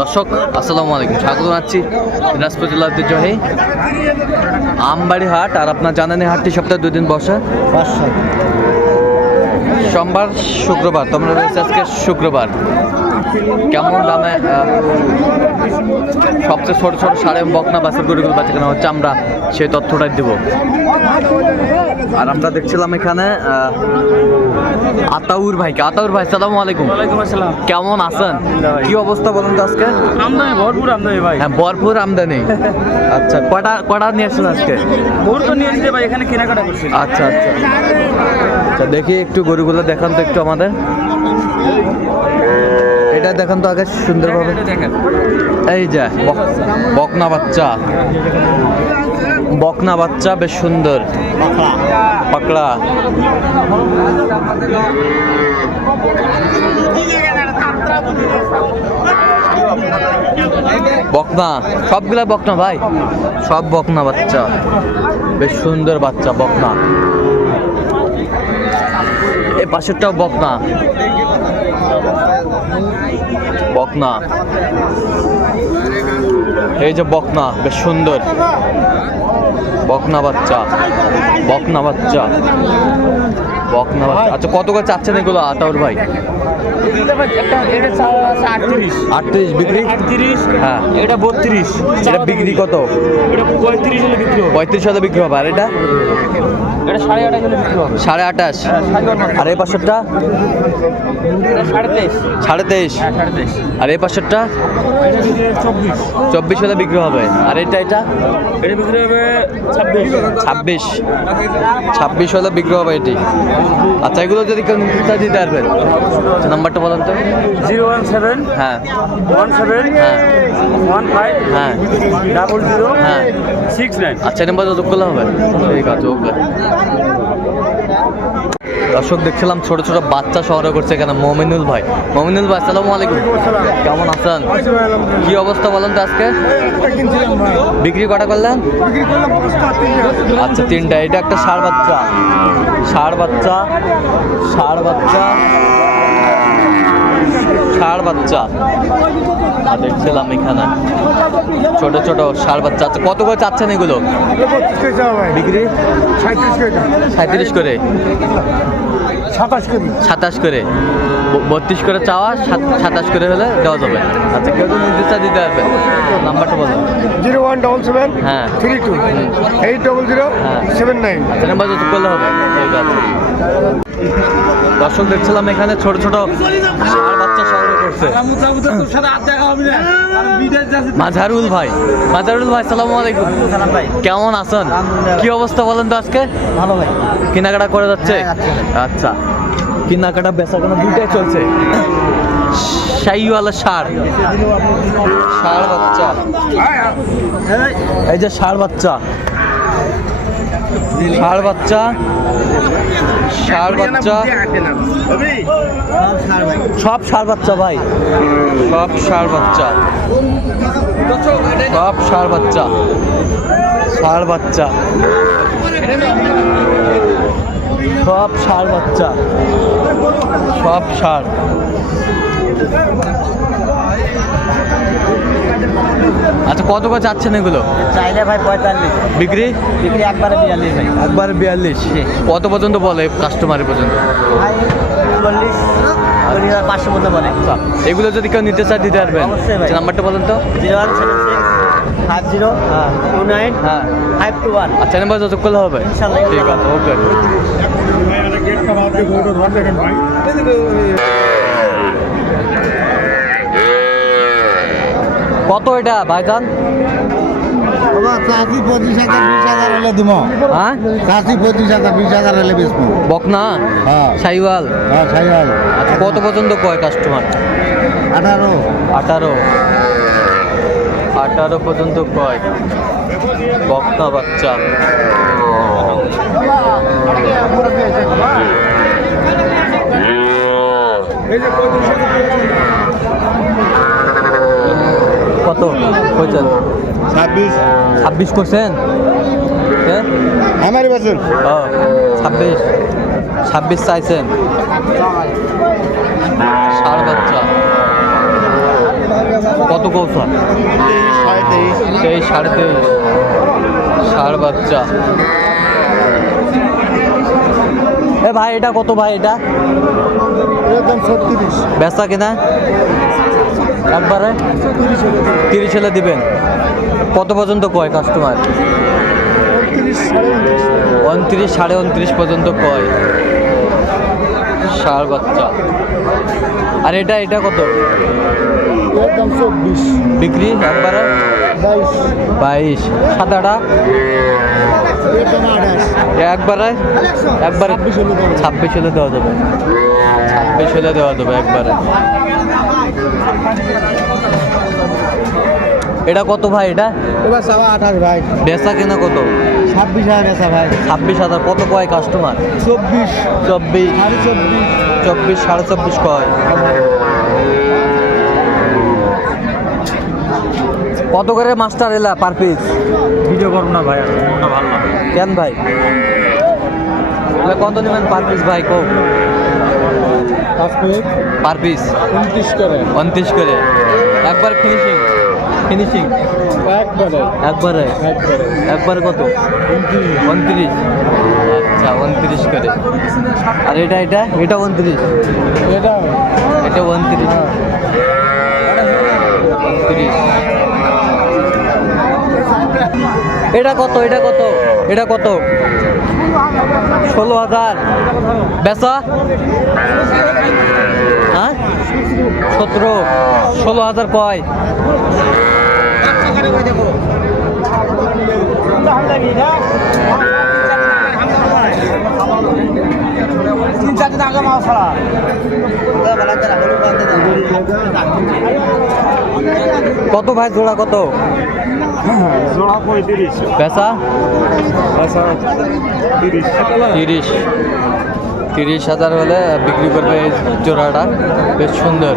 দর্শক, আসসালামু আলাইকুম। স্বাগত জানাচ্ছি দিনাজপুর জেলা ঐতিহ্যবাহী আমবাড়ি হাট। আর আপনার জানেন হাটটি সপ্তাহে দুই দিন বসে। সোমবার, শুক্রবার তোমরা রয়েছে আজকে শুক্রবার। কেমন দামে সবচেয়ে ছোট ছোট সাড়ে বকনা বাসের গরুগুলো বাচ্চা কেনা হচ্ছে আমরা সেই তথ্যটাই দেব। আর আমরা দেখছিলাম এখানে আতাউর ভাইকে। আতাউর ভাই সালাম আলাইকুম। আসসালাম। কেমন আছেন? কি অবস্থা বলুন তো আজকে? আমদানি ভরপুর আমদানি ভাই। হ্যাঁ ভরপুর আমদানি। আচ্ছা কটা কটা নিয়ে আসছেন আজকে? ভোর তো নিয়ে ভাই এখানে কেনাকাটা করছি। আচ্ছা আচ্ছা। আচ্ছা দেখি একটু গরুগুলো দেখান তো একটু আমাদের। এটা দেখেন তো আগে সুন্দরভাবে। এই যে বক- বকনা বাচ্চা। বকনা বাচ্চা বেশ সুন্দর। পাকড়া। বকনা সবগুলা বকনা ভাই। সব বকনা বাচ্চা। বেশ সুন্দর বাচ্চা বকনা। এই পাশেরটাও বকনা। বকনা। এই যে বকনা বেশ সুন্দর। বকনা বাচ্চা বকনা বাচ্চা বকনা বাচ্চা। আচ্ছা কত করে চাচ্ছেন এগুলো আতাউর ভাই? আটত্রিশ। বিক্রি? হ্যাঁ। এটা বত্রিশ। এটা বিক্রি কত? এটা পঁয়ত্রিশ হলে বিক্রি পঁয়ত্রিশ হাজার বিক্রি হবে আর এটা? সাড়ে আঠাশ আর এই পাশেরটা? এটা সাড়ে তেইশ। হ্যাঁ আর এই হবে চব্বিশ। হলে বিক্রি হবে। আর এটা এটা এটা বিক্রি হবে ছাব্বিশ। ছাব্বিশ। হলে বিক্রি হবে এটি। আচ্ছা এগুলো যদি কেউ দিতে পারবেন। নাম্বারটা বলেন তো। জিরো ওয়ান সেভেন হ্যাঁ। ওয়ান সেভেন হ্যাঁ। ওয়ান ফাইভ হ্যাঁ। ডাবল জিরো হ্যাঁ। Six nine. আচ্ছা নাম্বার যোগ করলে হবে। ঠিক আছে ওকে। দর্শক, দেখছিলাম ছোট ছোট বাচ্চা সংগ্রহ করছে এখানে মমিনুল ভাই। মমিনুল ভাই, আসসালামু আলাইকুম। কেমন আছেন? কি অবস্থা বলেন তো আজকে? বিক্রি কটা করলেন? আচ্ছা তিনটা। এটা একটা ষাড় বাচ্চা। ষাড় বাচ্চা ষাড় বাচ্চা। বাচ্চা। আর দেখছিলাম এখানে ছোট ছোট ষাড় বাচ্চা আচ্ছা কত করে চাচ্ছেন এগুলো? বিক্রি? সাঁত্রিশ করে? সাতাশ কেজি। সাতাশ করে? বত্রিশ করে চাওয়া সাতাশ করে হলে দেওয়া যাবে। আচ্ছা কেউ যদি নির্দিষ্ট দিতে পারবেন নাম্বারটা বলুন জিরো ওয়ান ডবল সেভেন হ্যাঁ। Three two eight double zero হ্যাঁ। Seven nine. আচ্ছা নাম্বার করলে হবে। ঠিক আছে। দর্শক দেখছিলাম এখানে ছোট ছোট ষাঁড় বাচ্চা সংগ্রহ করছে। মাঝারুল ভাই মাঝারুল ভাই সালামু আলাইকুম। ভাই। কেমন আছেন? কি অবস্থা বলেন তো আজকে? ভালো ভাই। কেনাকাটা করে যাচ্ছে? আচ্ছা। কেনাকাটা বেচা কেনা দুটাই চলছে। শাইওয়ালা ষাড় ষাড় বাচ্চা। এই যে ষাড় বাচ্চা। ষাড় বাচ্চা ষাড় বাচ্চা। সব ষাড় বাচ্চা ভাই। সব ষাড় বাচ্চা। সব ষাড় বাচ্চা। ষাড় বাচ্চা। সব ষাড় বাচ্চা। সব ষাড়। আচ্ছা কত করে চাচ্ছেন এগুলো? চাইলে ভাই পঁয়তাল্লিশ। বিক্রি? বিক্রি একবারে বিয়াল্লিশ ভাই। একবার বিয়াল্লিশ? কত পর্যন্ত বলে কাস্টমারের পর্যন্ত? ভাই চল্লিশ চল্লিশ হাজার পাঁচশো বলে। আচ্ছা এগুলো যদি কেউ নিতে চায় দিতে পারবেন। আচ্ছা, নাম্বারটা বলেন তো। Zero one seven six five zero two nine হ্যাঁ। Five two one. আচ্ছা নাম্বার যত করলে হবে? ঠিক আছে ওকে কত এটা ভাইজান চাষি পঁচিশ হাজার বিশ হাজার হলে দিব হ্যাঁ চাষি পঁচিশ হাজার বিশ হাজার হলে বেচবো। বকনা? হ্যাঁ। সাইওয়াল হ্যাঁ আচ্ছা কত পর্যন্ত কয় কাস্টমার? আঠারো। আঠারো। আঠারো পর্যন্ত কয় বকনা বাচ্চা। কত কইছেন ছাব্বিশ ছাব্বিশ করছেন? হ্যাঁ আমার বছর। ও ছাব্বিশ। ছাব্বিশ চাইছেন। ষাড় বাচ্চা কত কৌশল? তেইশ সাড়ে তেইশ। ষাড় বাচ্চা এ ভাই এটা কত ভাই এটা? ছত্রিশ। বেচা কিনা? একবারে? তিরিশ হলে দিবেন। কত পর্যন্ত কয় কাস্টমার উনত্রিশ সাড়ে উনত্রিশ পর্যন্ত কয় ষাড় বাচ্চা। আর এটা এটা কত? বিক্রি একবারে? বাইশ। সাদাটা একবারে? একবারে। ছাব্বিশ হলে দেওয়া যাবে। ছাব্বিশ হলে দেওয়া যাবে একবারে। এটা কত ভাই এটা? এবার সাবা আঠাশ ভাই। বেচা কেনা কত? ছাব্বিশ হাজার বেচা ভাই। ছাব্বিশ হাজার। কত কয় কাস্টমার চব্বিশ। চব্বিশ। সাড়ে চব্বিশ। চব্বিশ সাড়ে চব্বিশ কয়? কত করে মাস্টার এলা পার পিস ভিডিও করব না ভাই মনটা ভালো না কেন ভাই? কত নেবেন পার পিস ভাই কো পার পিস উনত্রিশ করে। উনত্রিশ করে। একবার ফিনিশিং ফিনিশিং একবারে। একবারে? একবারে। কত? উনত্রিশ। আচ্ছা উনত্রিশ করে। আর এটা এটা? এটা উনত্রিশ। এটা? এটা উনত্রিশ। উনত্রিশ। এটা কত? এটা কত? এটা কত? ষোলো হাজার। বেচা? হ্যাঁ? সতেরো ষোলো হাজার কয়? কত ভাই জোড়া কত? জোড়া পঁয়ত্রিশ। বেচা? আচ্ছা তিরিশ। তিরিশ। তিরিশ হাজার হলে বিক্রি করবে এই জোড়াটা। বেশ সুন্দর।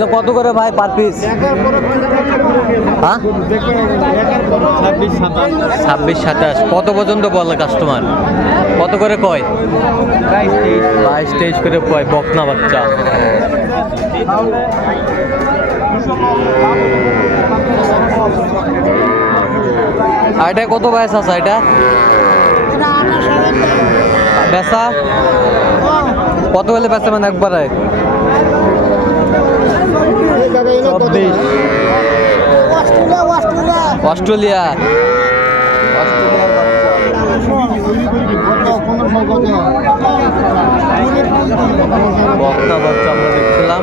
এগুলো কত করে ভাই পার পিস হ্যাঁ? ছাব্বিশ, সাতাশ। কত পর্যন্ত বলে কাস্টমার কত করে কয়? বাইশ, তেইশ করে কয়, বকনা বাচ্চা। এটা কত বয়স আছে এটা? বেচা? কত হলে বেচা মানে একবারে? চব্বিশ। অস্ট্রেলিয়া। বক্তা বক্তা আমরা দেখছিলাম।